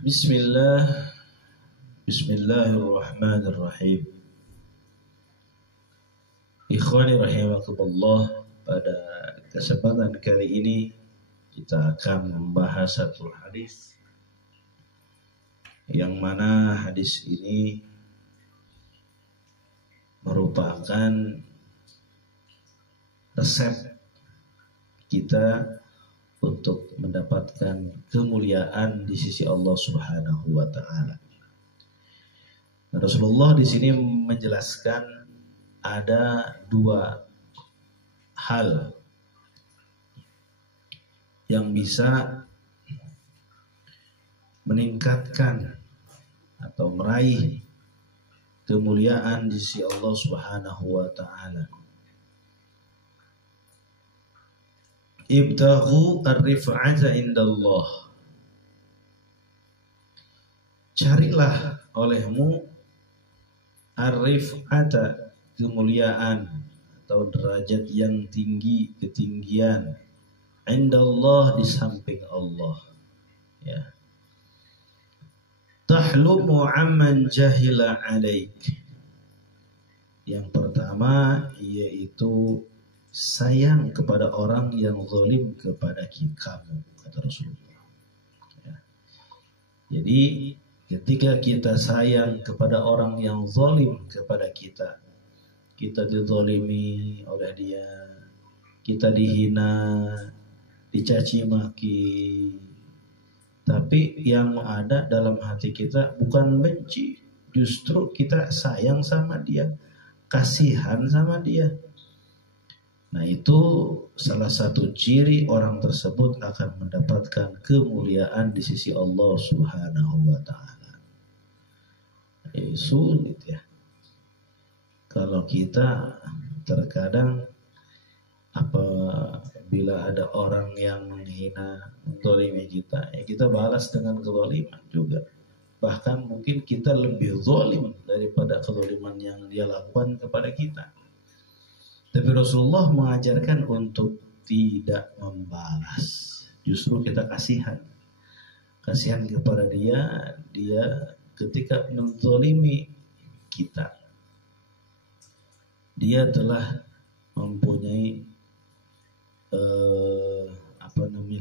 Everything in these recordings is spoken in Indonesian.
Bismillah, Bismillahirrahmanirrahim. Ikhwani rahimakumullah, pada kesempatan kali ini kita akan membahas satu hadis yang mana hadis ini merupakan resep kita untuk mendapatkan kemuliaan di sisi Allah Subhanahu wa taala. Rasulullah di sini menjelaskan ada dua hal yang bisa meningkatkan atau meraih kemuliaan di sisi Allah Subhanahu wa taala. Ibtaghu ar-rif'ata indallah. Carilah olehmu ar-rif'ata, kemuliaan atau derajat yang tinggi, ketinggian, indallah, di samping Allah. Ya. Tahlumu amman jahila alaik. Yang pertama yaitu sayang kepada orang yang zalim kepada kamu, kata Rasulullah. Ya. Jadi ketika kita sayang kepada orang yang zalim kepada kita, kita dizalimi oleh dia, kita dihina, dicaci maki, tapi yang ada dalam hati kita bukan benci, justru kita sayang sama dia, kasihan sama dia. Nah, itu salah satu ciri orang tersebut akan mendapatkan kemuliaan di sisi Allah Subhanahu wa taala. Sulit ya. Kalau kita terkadang apabila ada orang yang menghina, menzalimi kita, ya kita balas dengan kezaliman juga. Bahkan mungkin kita lebih zalim daripada kezaliman yang dia lakukan kepada kita. Tapi Rasulullah mengajarkan untuk tidak membalas. Justru kita kasihan kepada dia ketika menzalimi kita. Dia telah mempunyai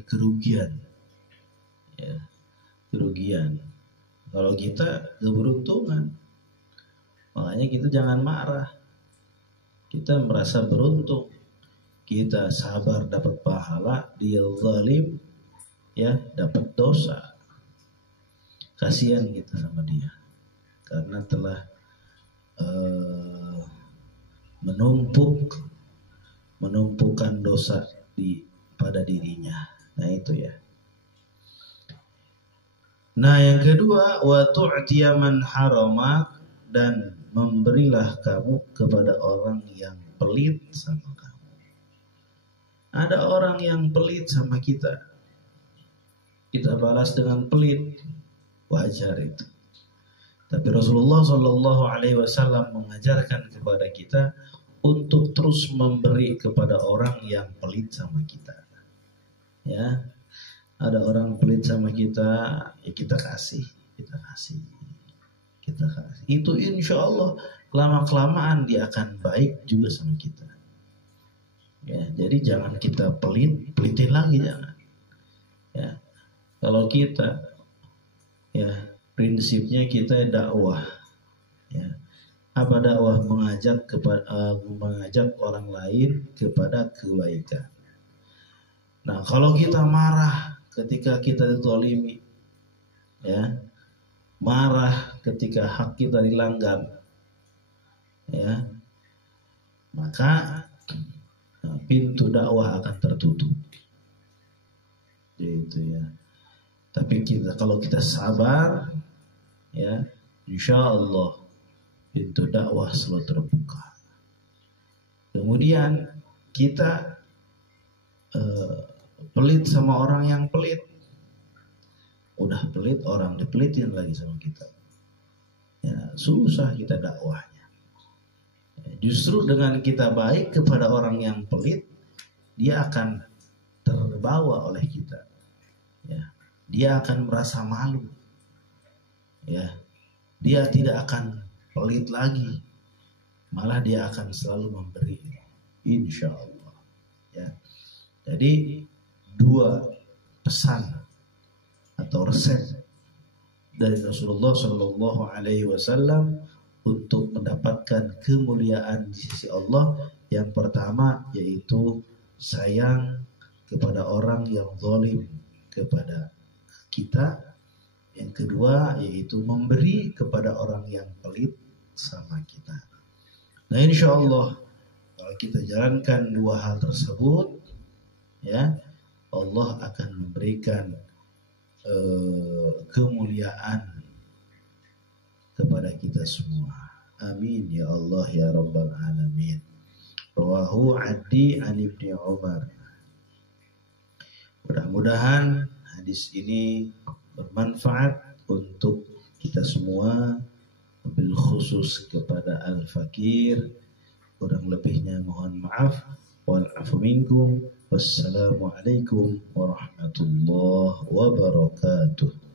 kerugian. Ya, kerugian. Kalau kita keberuntungan. Makanya kita jangan marah. Kita merasa beruntung, kita sabar dapat pahala, dia zalim ya dapat dosa. Kasihan kita sama dia karena telah menumpukan dosa pada dirinya. Nah itu ya. Nah yang kedua, wa tu'tiya man haramak, dan memberilah kamu kepada orang yang pelit sama kamu. Ada orang yang pelit sama kita, kita balas dengan pelit, wajar itu. Tapi Rasulullah Shallallahu Alaihi Wasallam mengajarkan kepada kita untuk terus memberi kepada orang yang pelit sama kita. Ya, ada orang pelit sama kita, ya kita kasih. Itu insya Allah lama-kelamaan dia akan baik juga sama kita. Ya, jadi jangan kita pelitin lagi, jangan. Ya, kalau kita, ya prinsipnya kita dakwah. Ya, apa dakwah? Mengajak orang lain kepada kebaikan. Nah, kalau kita marah ketika kita dizalimi, ya, marah ketika hak kita dilanggar, ya, maka pintu dakwah akan tertutup. Gitu ya. Tapi kalau kita sabar, ya, insya Allah pintu dakwah selalu terbuka. Kemudian kita pelit sama orang yang pelit. Udah pelit, orang dipelitin lagi sama kita. Ya, susah kita dakwahnya. Justru dengan kita baik kepada orang yang pelit, dia akan terbawa oleh kita. Ya, dia akan merasa malu ya, dia tidak akan pelit lagi, malah dia akan selalu memberi, insya Allah. Ya, jadi dua pesan atau resep dari Rasulullah Shallallahu Alaihi Wasallam untuk mendapatkan kemuliaan di sisi Allah. Yang pertama yaitu sayang kepada orang yang zalim kepada kita. Yang kedua yaitu memberi kepada orang yang pelit sama kita. Nah, insya Allah kalau kita jalankan dua hal tersebut, ya, Allah akan memberikan kemuliaan kepada kita semua. Amin ya Allah ya Rabbal Alamin. Rawahu Adi an Ibni Umar. Mudah-mudahan hadis ini bermanfaat untuk kita semua, wabil khusus kepada al-fakir. Kurang lebihnya mohon maaf. Wal afu minkum. Wassalamualaikum warahmatullahi wabarakatuh.